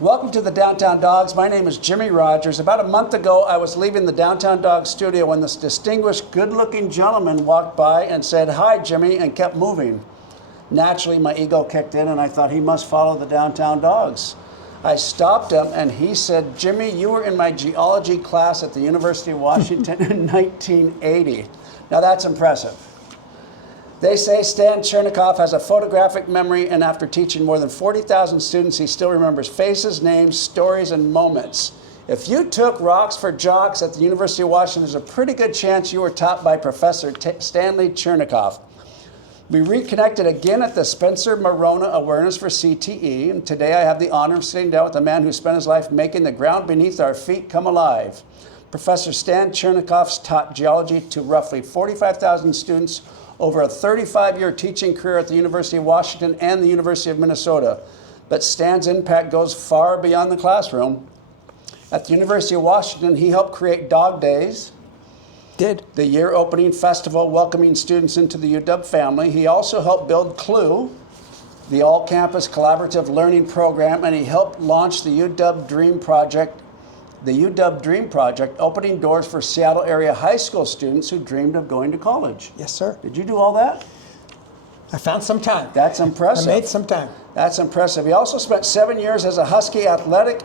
Welcome to the Downtown Dawgs. My name is Jimmy Rogers. About a month ago, I was leaving the Downtown Dawgs studio when this distinguished, good-looking gentleman walked by and said, "Hi, Jimmy," and kept moving. Naturally, my ego kicked in, and I thought he must follow the Downtown Dawgs. I stopped him, and he said, "Jimmy, you were in my geology class at the University of Washington in 1980. Now, that's impressive. They say Stan Chernicoff has a photographic memory, and after teaching more than 40,000 students, he still remembers faces, names, stories, and moments. If you took rocks for jocks at the University of Washington, there's a pretty good chance you were taught by Professor Stanley Chernicoff." We reconnected again at the Spencer Morona Awareness for CTE, and today I have the honor of sitting down with a man who spent his life making the ground beneath our feet come alive. Professor Stan Chernicoff taught geology to roughly 45,000 students over a 35-year teaching career at the University of Washington and the University of Minnesota. But Stan's impact goes far beyond the classroom. At the University of Washington, he helped create Dog Days, the year-opening festival welcoming students into the UW family. He also helped build CLUE, the all-campus collaborative learning program, and he helped launch the UW Dream Project, opening doors for Seattle area high school students who dreamed of going to college. Yes, sir. Did you do all that? I found some time. That's impressive. I made some time. That's impressive. He also spent 7 years as a Husky athletic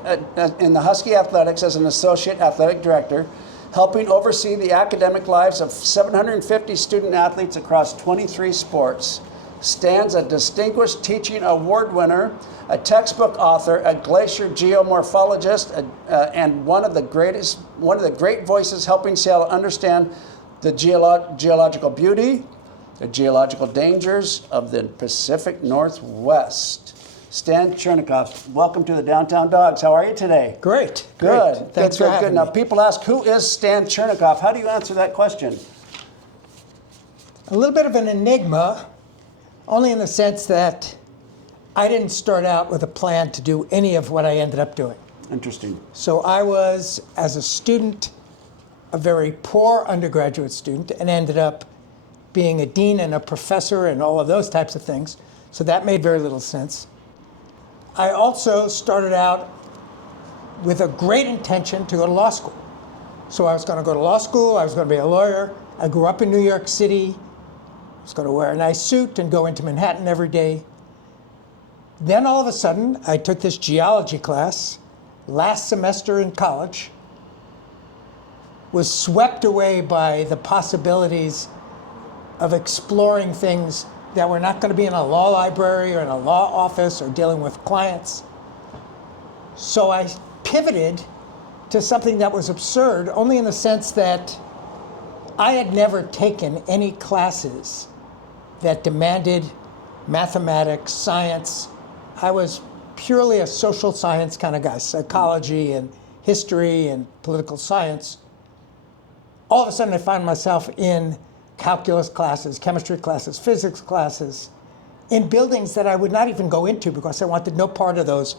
in the Husky Athletics as an associate athletic director, helping oversee the academic lives of 750 student athletes across 23 sports. Stan's a distinguished teaching award winner, a textbook author, a glacier geomorphologist, and one of the great voices helping Seattle understand the geological beauty, the geological dangers of the Pacific Northwest. Stan Chernicoff, welcome to the Downtown Dawgs. How are you today? Great. Good. Great. Thanks for having me. Now, people ask, who is Stan Chernicoff? How do you answer that question? A little bit of an enigma, only in the sense that I didn't start out with a plan to do any of what I ended up doing. Interesting. So I was, as a student, a very poor undergraduate student, and ended up being a dean and a professor and all of those types of things. So that made very little sense. I also started out with a great intention to go to law school. So I was going to go to law school, I was going to be a lawyer. I grew up in New York City. I was going to wear a nice suit and go into Manhattan every day. Then all of a sudden, I took this geology class last semester in college, was swept away by the possibilities of exploring things that were not going to be in a law library or in a law office or dealing with clients. So I pivoted to something that was absurd, only in the sense that I had never taken any classes that demanded mathematics, science. I was purely a social science kind of guy, psychology and history and political science. All of a sudden I found myself in calculus classes, chemistry classes, physics classes, in buildings that I would not even go into because I wanted no part of those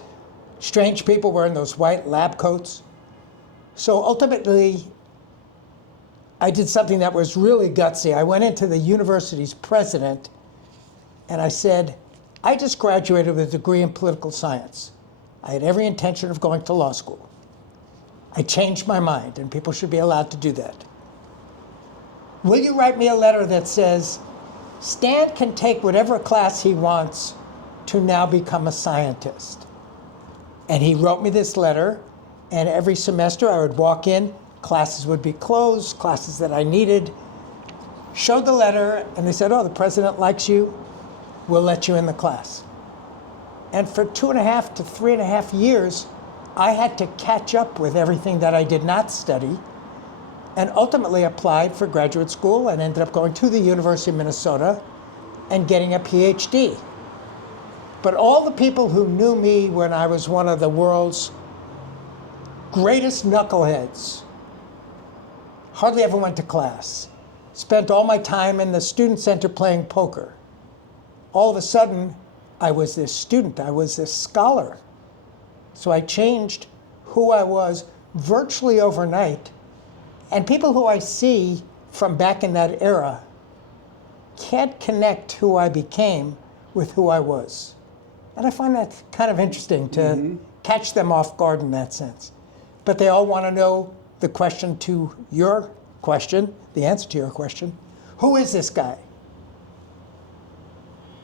strange people wearing those white lab coats. So ultimately, I did something that was really gutsy. I went into the university's president and I said, I just graduated with a degree in political science. I had every intention of going to law school. I changed my mind, and people should be allowed to do that. Will you write me a letter that says, Stan can take whatever class he wants to now become a scientist? And he wrote me this letter, and every semester I would walk in, classes would be closed, classes that I needed, showed the letter, and they said, oh, the president likes you, we'll let you in the class. And for 2.5 to 3.5 years, I had to catch up with everything that I did not study, and ultimately applied for graduate school and ended up going to the University of Minnesota and getting a PhD. But all the people who knew me when I was one of the world's greatest knuckleheads hardly ever went to class, spent all my time in the student center playing poker. All of a sudden, I was this student, I was this scholar. So I changed who I was virtually overnight. And people who I see from back in that era can't connect who I became with who I was. And I find that kind of interesting to catch them off guard in that sense. But they all want to know the question to your question, the answer to your question. Who is this guy?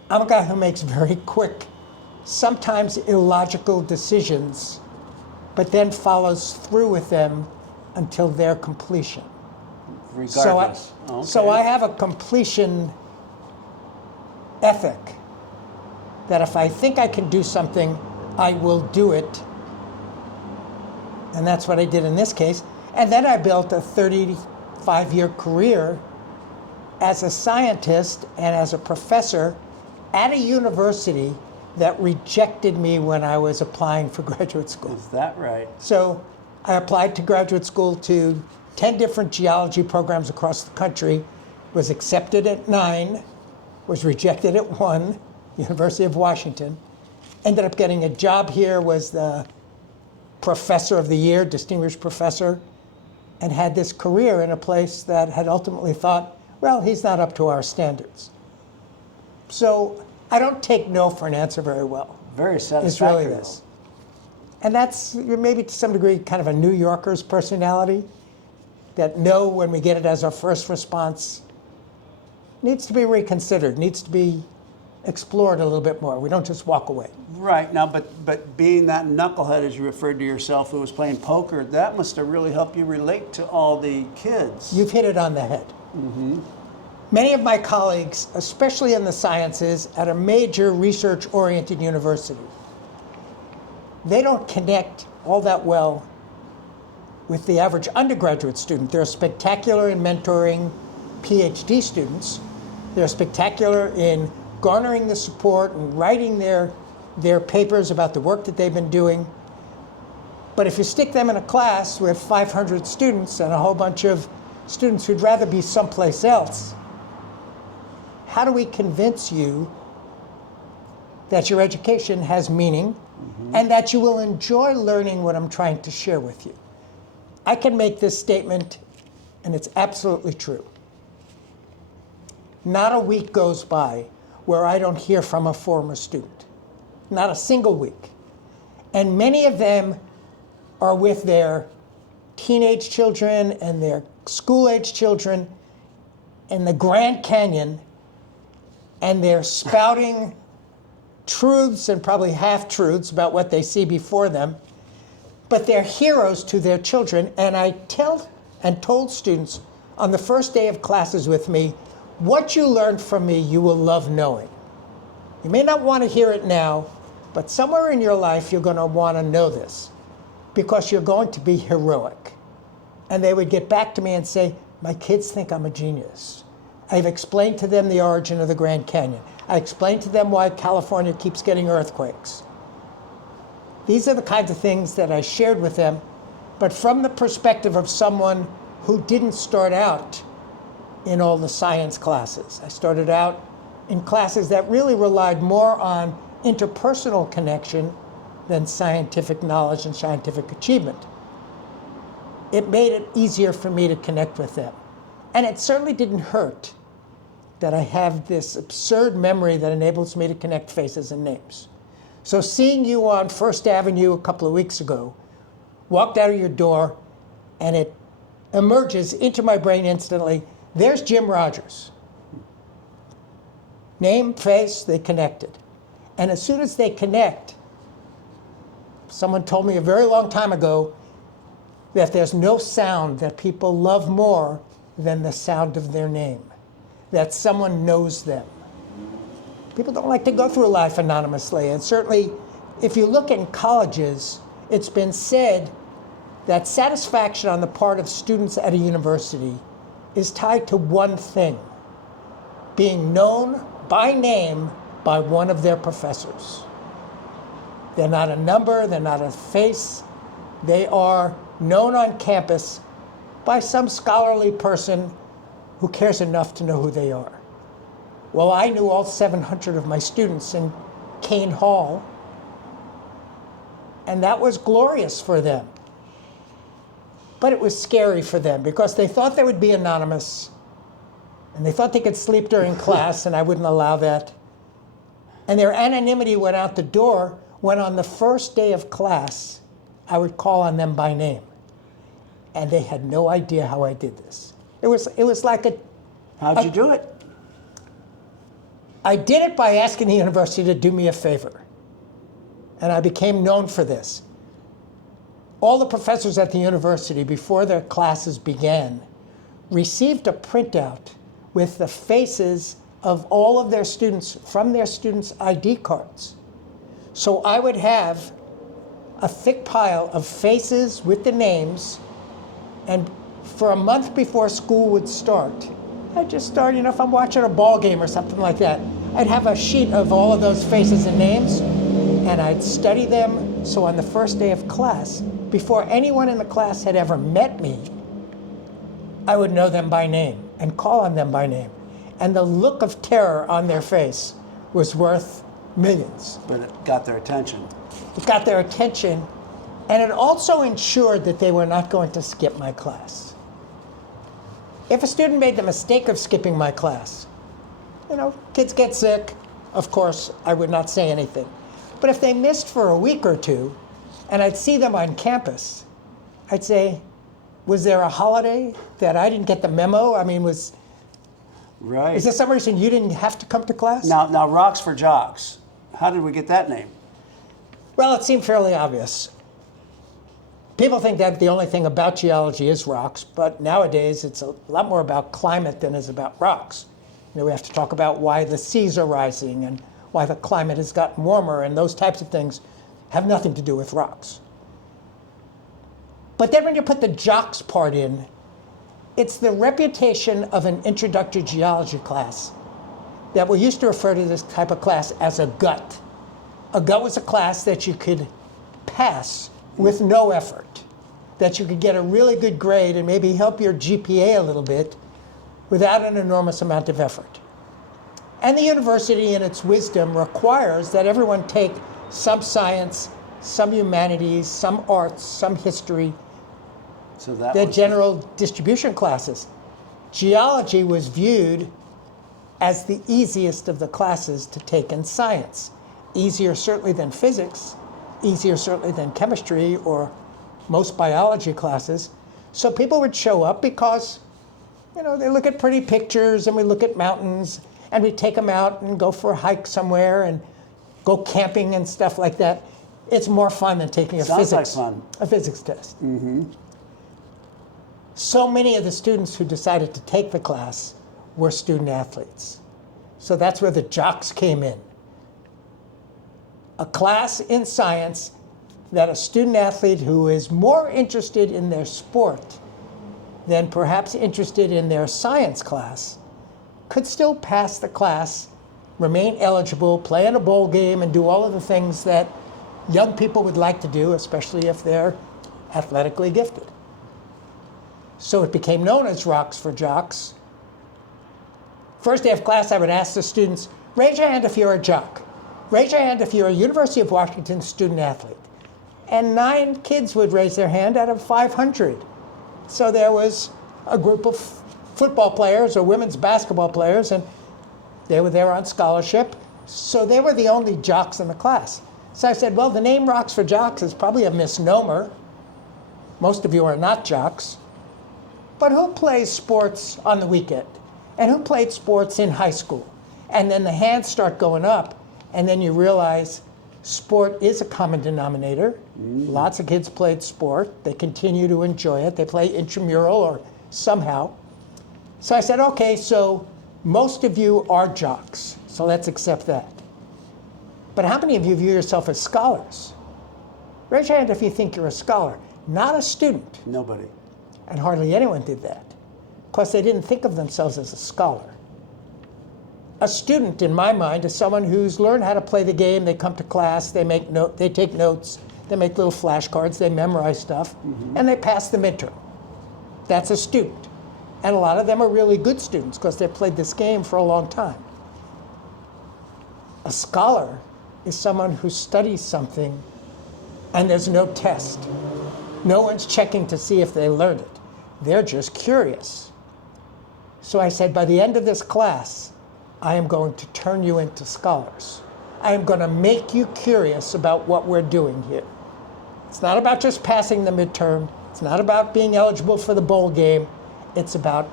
I'm a guy who makes very quick, sometimes illogical decisions, but then follows through with them until their completion. Regardless. So I have a completion ethic that if I think I can do something, I will do it. And that's what I did in this case. And then I built a 35-year career as a scientist and as a professor at a university that rejected me when I was applying for graduate school. Is that right? So I applied to graduate school to 10 different geology programs across the country, was accepted at 9, was rejected at 1, University of Washington, ended up getting a job here, was the professor of the year, distinguished professor, and had this career in a place that had ultimately thought, well, he's not up to our standards. So I don't take no for an answer very well. Very satisfactory. It's really this. And that's maybe to some degree kind of a New Yorker's personality, that no, when we get it as our first response, needs to be reconsidered, needs to be explored a little bit more. We don't just walk away. Right. Now, but being that knucklehead, as you referred to yourself, who was playing poker, that must have really helped you relate to all the kids. You've hit it on the head. Mm-hmm. Many of my colleagues, especially in the sciences, at a major research-oriented university, they don't connect all that well with the average undergraduate student. They're spectacular in mentoring PhD students. They're spectacular in garnering the support and writing their papers about the work that they've been doing. But if you stick them in a class with 500 students and a whole bunch of students who'd rather be someplace else, how do we convince you that your education has meaning and that you will enjoy learning what I'm trying to share with you? I can make this statement, and it's absolutely true. Not a week goes by where I don't hear from a former student. Not a single week. And many of them are with their teenage children and their school-age children in the Grand Canyon, and they're spouting truths and probably half-truths about what they see before them, but they're heroes to their children. And I told students on the first day of classes with me, what you learned from me, you will love knowing. You may not want to hear it now, but somewhere in your life, you're going to want to know this because you're going to be heroic. And they would get back to me and say, my kids think I'm a genius. I've explained to them the origin of the Grand Canyon. I explained to them why California keeps getting earthquakes. These are the kinds of things that I shared with them, but from the perspective of someone who didn't start out in all the science classes. I started out in classes that really relied more on interpersonal connection than scientific knowledge and scientific achievement. It made it easier for me to connect with them. And it certainly didn't hurt that I have this absurd memory that enables me to connect faces and names. So seeing you on First Avenue a couple of weeks ago, walked out of your door, and it emerges into my brain instantly, there's Jim Rogers. Name, face, they connected. And as soon as they connect, someone told me a very long time ago that there's no sound that people love more than the sound of their name, that someone knows them. People don't like to go through life anonymously. And certainly, if you look in colleges, it's been said that satisfaction on the part of students at a university is tied to one thing: being known by name by one of their professors. They're not a number, they're not a face. They are known on campus by some scholarly person who cares enough to know who they are. Well, I knew all 700 of my students in Kane Hall, and that was glorious for them. But it was scary for them because they thought they would be anonymous, and they thought they could sleep during class, and I wouldn't allow that. And their anonymity went out the door when on the first day of class, I would call on them by name. And they had no idea how I did this. It was like How'd you do it? I did it by asking the university to do me a favor. And I became known for this. All the professors at the university, before their classes began, received a printout with the faces of all of their students from their students' ID cards. So I would have a thick pile of faces with the names, and for a month before school would start, I'd just start, if I'm watching a ball game or something like that, I'd have a sheet of all of those faces and names, and I'd study them. So on the first day of class, before anyone in the class had ever met me, I would know them by name and call on them by name. And the look of terror on their face was worth millions. But it got their attention. It got their attention, and it also ensured that they were not going to skip my class. If a student made the mistake of skipping my class, kids get sick, of course, I would not say anything. But if they missed for a week or two, and I'd see them on campus, I'd say, was there a holiday that I didn't get the memo? Right. Is there some reason you didn't have to come to class? Now Rocks for Jocks. How did we get that name? Well, it seemed fairly obvious. People think that the only thing about geology is rocks, but nowadays it's a lot more about climate than it is about rocks. We have to talk about why the seas are rising and why the climate has gotten warmer, and those types of things have nothing to do with rocks. But then when you put the jocks part in, it's the reputation of an introductory geology class that we used to refer to this type of class as a gut. A gut was a class that you could pass with no effort, that you could get a really good grade and maybe help your GPA a little bit without an enormous amount of effort. And the university, in its wisdom, requires that everyone take some science, some humanities, some arts, some history, So that the was general distribution classes. Geology was viewed as the easiest of the classes to take in science. Easier certainly than physics, easier certainly than chemistry or most biology classes. So people would show up because, they look at pretty pictures and we look at mountains and we take them out and go for a hike somewhere and go camping and stuff like that. It's more fun than taking a Sounds physics like fun. a physics test. Mm-hmm. So many of the students who decided to take the class were student athletes. So that's where the jocks came in. A class in science that a student athlete who is more interested in their sport than perhaps interested in their science class could still pass the class, remain eligible, play in a bowl game, and do all of the things that young people would like to do, especially if they're athletically gifted. So it became known as Rocks for Jocks. First day of class, I would ask the students, raise your hand if you're a jock. Raise your hand if you're a University of Washington student athlete. And 9 kids would raise their hand out of 500. So there was a group of football players or women's basketball players, and they were there on scholarship. So they were the only jocks in the class. So I said, well, the name Rocks for Jocks is probably a misnomer. Most of you are not jocks. But who plays sports on the weekend? And who played sports in high school? And then the hands start going up, and then you realize sport is a common denominator. Lots of kids played sport. They continue to enjoy it. They play intramural or somehow. So I said, okay, so most of you are jocks, so let's accept that. But how many of you view yourself as scholars? Raise your hand if you think you're a scholar, not a student. Nobody. And hardly anyone did that. Of course, they didn't think of themselves as a scholar. A student, in my mind, is someone who's learned how to play the game. They come to class, they take notes, they make little flashcards, they memorize stuff, and they pass the midterm. That's a student. And a lot of them are really good students because they've played this game for a long time. A scholar is someone who studies something and there's no test. No one's checking to see if they learned it. They're just curious. So I said, by the end of this class, I am going to turn you into scholars. I'm going to make you curious about what we're doing here. It's not about just passing the midterm. It's not about being eligible for the bowl game. It's about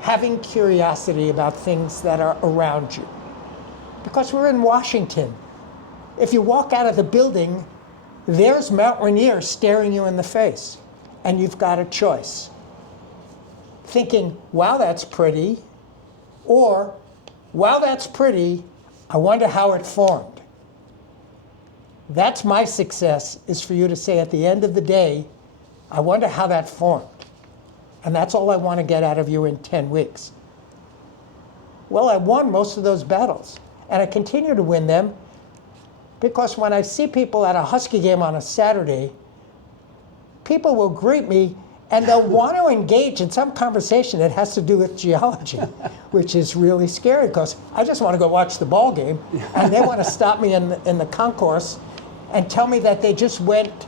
having curiosity about things that are around you. Because we're in Washington. If you walk out of the building, there's Mount Rainier staring you in the face. And you've got a choice. Thinking, wow, that's pretty, or, wow, that's pretty, I wonder how it formed. That's my success, is for you to say at the end of the day, I wonder how that formed. And that's all I want to get out of you in 10 weeks. Well, I won most of those battles. And I continue to win them because when I see people at a Husky game on a Saturday, people will greet me and they'll want to engage in some conversation that has to do with geology, which is really scary because I just want to go watch the ball game, and they want to stop me in the concourse and tell me that they just went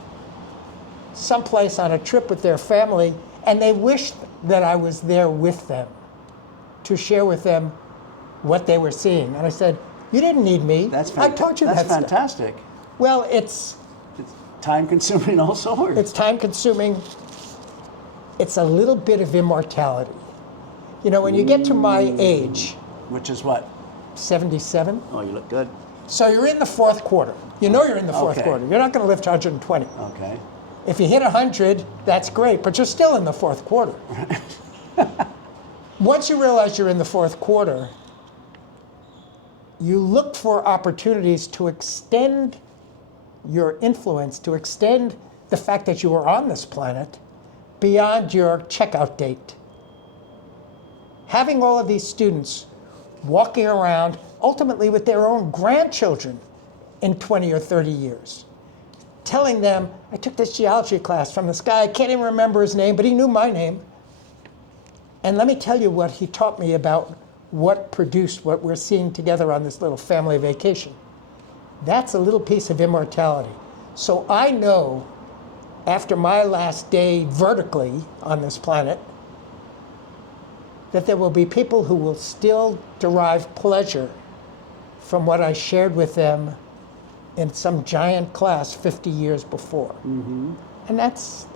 someplace on a trip with their family and they wished that I was there with them to share with them what they were seeing. And I said, you didn't need me. I told you that's that fantastic. Stuff. Well, it's time-consuming also? Or? It's time-consuming. It's a little bit of immortality. You know, when you get to my age... Which is what? 77. Oh, you look good. So you're in the fourth quarter. You know you're in the fourth quarter. You're not going to lift 120. Okay. If you hit 100, that's great, but you're still in the fourth quarter. Once you realize you're in the fourth quarter, you look for opportunities to extend your influence, to extend the fact that you are on this planet beyond your checkout date. Having all of these students walking around, ultimately with their own grandchildren in 20 or 30 years, telling them, I took this geology class from this guy, I can't even remember his name, but he knew my name. And let me tell you what he taught me about what produced what we're seeing together on this little family vacation. That's a little piece of immortality. So I know after my last day vertically on this planet that there will be people who will still derive pleasure from what I shared with them in some giant class 50 years before. Mm-hmm. And that's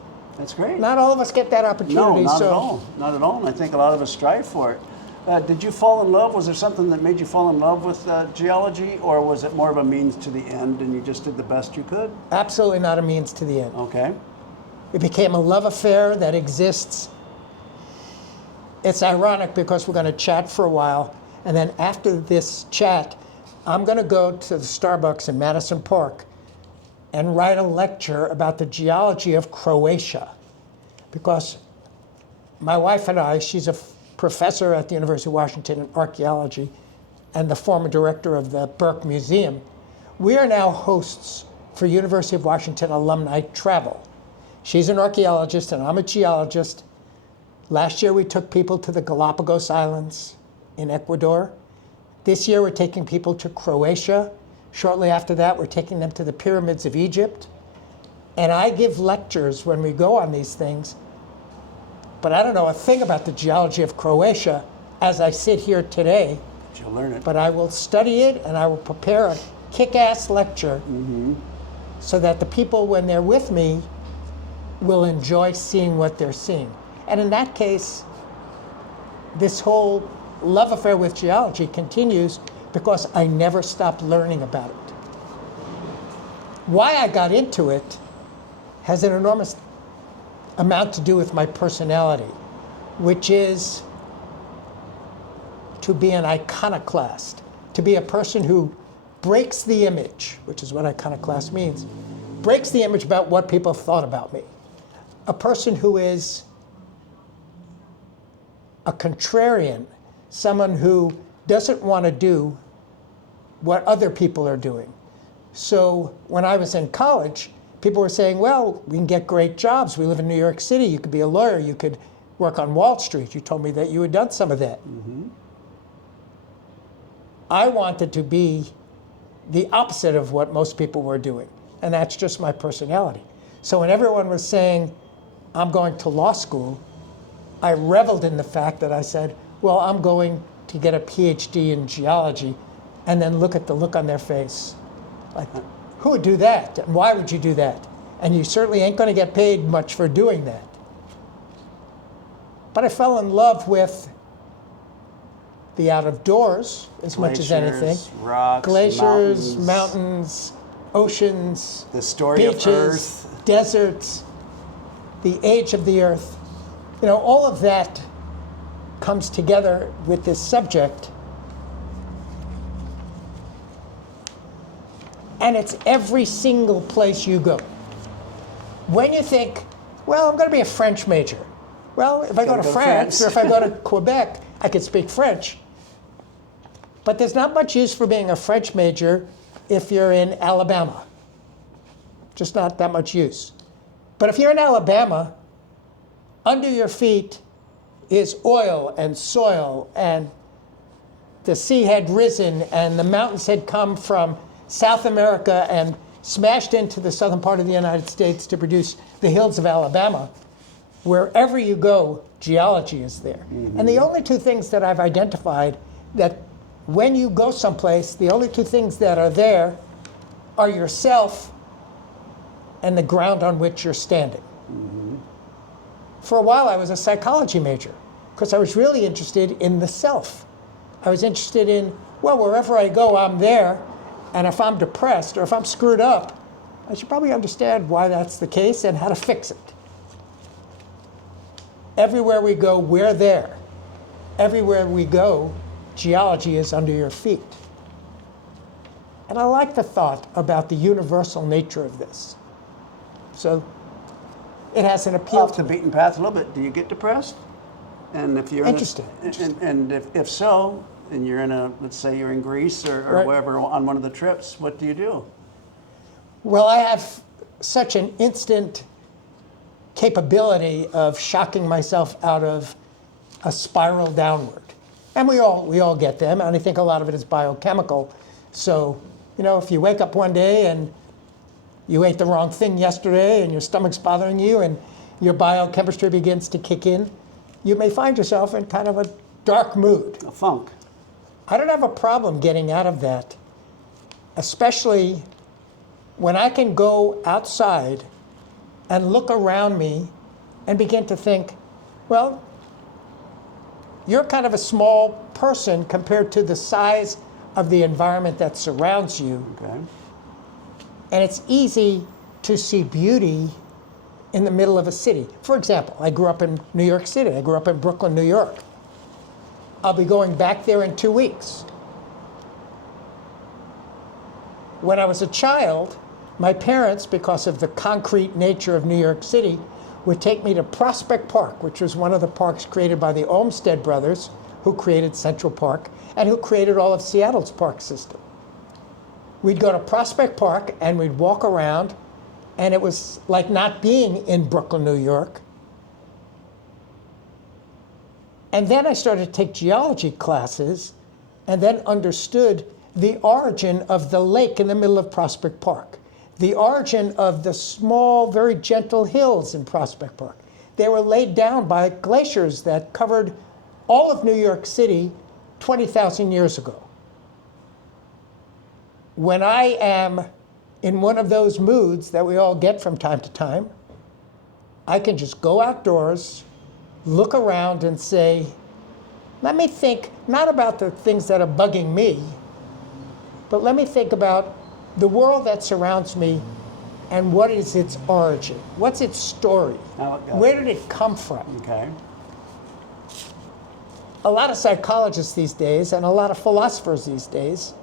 great. Not all of us get that opportunity. No, not at all. Not at all. And I think a lot of us strive for it. Did you fall in love? Was there something that made you fall in love with geology, or was it more of a means to the end and you just did the best you could? Absolutely not a means to the end. Okay. It became a love affair that exists. It's ironic because we're going to chat for a while, and then after this chat, I'm going to go to the Starbucks in Madison Park and write a lecture about the geology of Croatia. Because my wife and I, she's a professor at the University of Washington in archaeology and the former director of the Burke Museum, we are now hosts for University of Washington alumni travel. She's an archaeologist and I'm a geologist. Last year we took people to the Galapagos Islands in Ecuador. This year we're taking people to Croatia. Shortly after that we're taking them to the pyramids of Egypt. And I give lectures when we go on these things, but I don't know a thing about the geology of Croatia as I sit here today. But you'll learn it. But I will study it and I will prepare a kick-ass lecture so that the people, when they're with me, will enjoy seeing what they're seeing. And in that case, this whole love affair with geology continues because I never stopped learning about it. Why I got into it has an enormous amount to do with my personality, which is to be an iconoclast, to be a person who breaks the image, which is what iconoclast means, breaks the image about what people thought about me. A person who is a contrarian, someone who doesn't want to do what other people are doing. So when I was in college, people were saying, well, we can get great jobs. We live in New York City. You could be a lawyer. You could work on Wall Street. You told me that you had done some of that. Mm-hmm. I wanted to be the opposite of what most people were doing. And that's just my personality. So when everyone was saying, I'm going to law school, I reveled in the fact that I said, well, I'm going to get a PhD in geology and then look at the look on their face. Like, who would do that? And why would you do that? And you certainly ain't going to get paid much for doing that. But I fell in love with the out of doors as much as anything. Rocks, glaciers, mountains, oceans, the story beaches, of Earth, deserts, the age of the Earth. You know, all of that comes together with this subject. And it's every single place you go. When you think, well, I'm going to be a French major. Well, if I go to France or if I go to Quebec, I could speak French. But there's not much use for being a French major if you're in Alabama. Just not that much use. But if you're in Alabama, under your feet is oil and soil, and the sea had risen and the mountains had come from South America and smashed into the southern part of the United States to produce the hills of Alabama. Wherever you go, geology is there. Mm-hmm. And the only two things that I've identified that when you go someplace, the only two things that are there are yourself and the ground on which you're standing. Mm-hmm. For a while, I was a psychology major because I was really interested in the self. I was interested in, well, wherever I go, I'm there. And if I'm depressed or if I'm screwed up, I should probably understand why that's the case and how to fix it. Everywhere we go, we're there. Everywhere we go, geology is under your feet. And I like the thought about the universal nature of this. So it has an appeal off the beaten path a little bit. Do you get depressed? And if you're interesting. And if so, and you're in let's say you're in Greece or right. wherever on one of the trips, what do you do? Well, I have such an instant capability of shocking myself out of a spiral downward. And we all get them, and I think a lot of it is biochemical. So, you know, if you wake up one day and you ate the wrong thing yesterday and your stomach's bothering you and your biochemistry begins to kick in, you may find yourself in kind of a dark mood. A funk. I don't have a problem getting out of that, especially when I can go outside and look around me and begin to think, well, you're kind of a small person compared to the size of the environment that surrounds you. Okay. And it's easy to see beauty in the middle of a city. For example, I grew up in New York City. I grew up in Brooklyn, New York. I'll be going back there in 2 weeks. When I was a child, my parents, because of the concrete nature of New York City, would take me to Prospect Park, which was one of the parks created by the Olmsted brothers, who created Central Park, and who created all of Seattle's park system. We'd go to Prospect Park, and we'd walk around, and it was like not being in Brooklyn, New York. And then I started to take geology classes, and then understood the origin of the lake in the middle of Prospect Park, the origin of the small, very gentle hills in Prospect Park. They were laid down by glaciers that covered all of New York City 20,000 years ago. When I am in one of those moods that we all get from time to time, I can just go outdoors, look around and say, let me think not about the things that are bugging me, but let me think about the world that surrounds me and what is its origin? What's its story? Where did it come from? Okay. A lot of psychologists these days and a lot of philosophers these days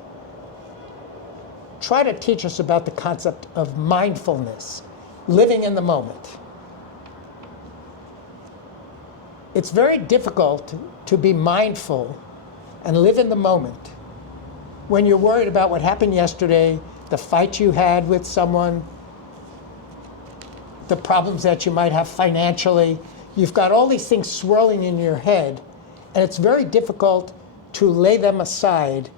try to teach us about the concept of mindfulness, living in the moment. It's very difficult to be mindful and live in the moment when you're worried about what happened yesterday, the fight you had with someone, the problems that you might have financially. You've got all these things swirling in your head, and it's very difficult to lay them aside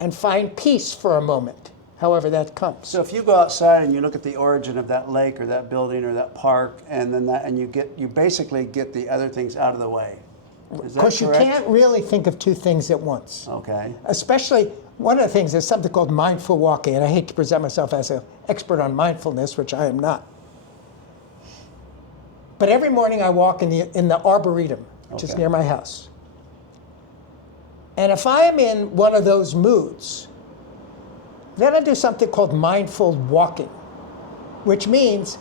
and find peace for a moment, however that comes. So if you go outside and you look at the origin of that lake or that building or that park, and then you basically get the other things out of the way. Is that Because you correct? can't really think of two things at once. Okay. Especially, one of the things is something called mindful walking, and I hate to present myself as an expert on mindfulness, which I am not. But every morning I walk in the Arboretum, which is Okay. near my house. And if I am in one of those moods, then I do something called mindful walking, which means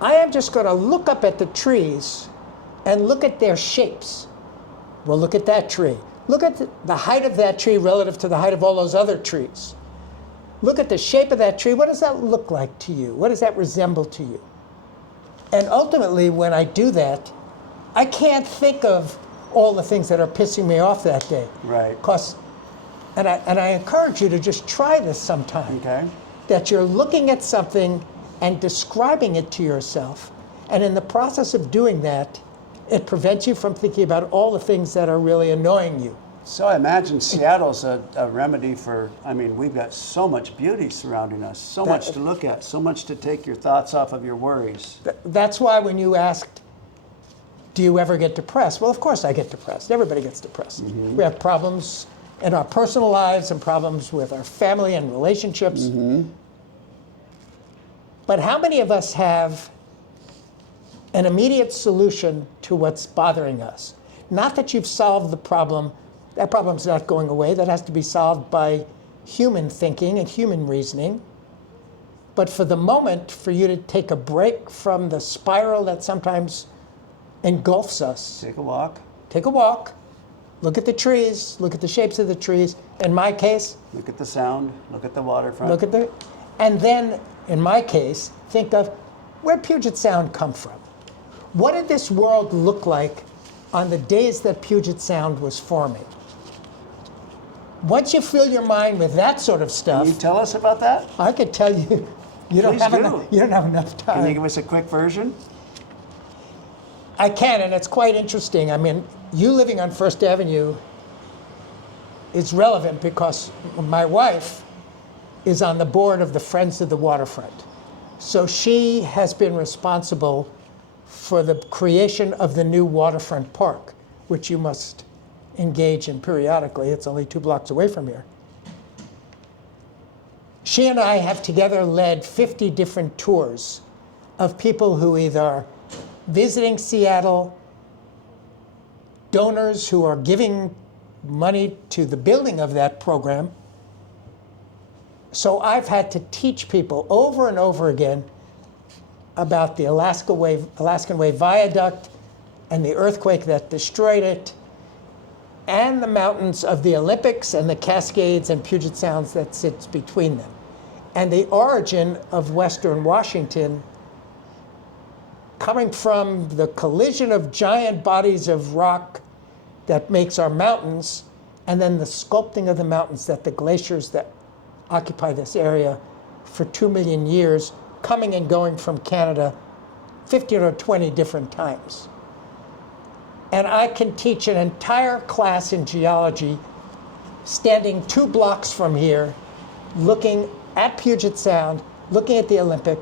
I am just going to look up at the trees and look at their shapes. Well, look at that tree. Look at the height of that tree relative to the height of all those other trees. Look at the shape of that tree. What does that look like to you? What does that resemble to you? And ultimately, when I do that, I can't think of all the things that are pissing me off that day. Right. And I encourage you to just try this sometime. Okay. That you're looking at something and describing it to yourself. And in the process of doing that, it prevents you from thinking about all the things that are really annoying you. So I imagine Seattle's a remedy for, I mean, we've got so much beauty surrounding us, so much to look at, so much to take your thoughts off of your worries. That's why when you asked, do you ever get depressed? Well, of course I get depressed. Everybody gets depressed. We have problems in our personal lives and problems with our family and relationships. But how many of us have an immediate solution to what's bothering us? Not that you've solved the problem. That problem's not going away. That has to be solved by human thinking and human reasoning. But for the moment, for you to take a break from the spiral that sometimes engulfs us, Take a walk. take a walk, look at the trees, look at the shapes of the trees. In my case, Look at the sound. Look at the waterfront. look at and then, in my case, think of where'd Puget Sound come from? What did this world look like on the days that Puget Sound was forming? Once you fill your mind with that sort of stuff, Can you tell us about that? I could tell you, you don't Please have do. enough time. Can you give us a quick version? I can, and it's quite interesting. I mean, you living on First Avenue is relevant because my wife is on the board of the Friends of the Waterfront. So she has been responsible for the creation of the new waterfront park, which you must engage in periodically. It's only 2 blocks away from here. She and I have together led 50 different tours of people who either are visiting Seattle, donors who are giving money to the building of that program. So I've had to teach people over and over again about the Alaskan Way Viaduct and the earthquake that destroyed it, and the mountains of the Olympics and the Cascades and Puget Sounds that sits between them, and the origin of Western Washington coming from the collision of giant bodies of rock that makes our mountains, and then the sculpting of the mountains, that the glaciers that occupy this area for 2 million years, coming and going from Canada 15 or 20 different times. And I can teach an entire class in geology standing 2 blocks from here, looking at Puget Sound, looking at the Olympic,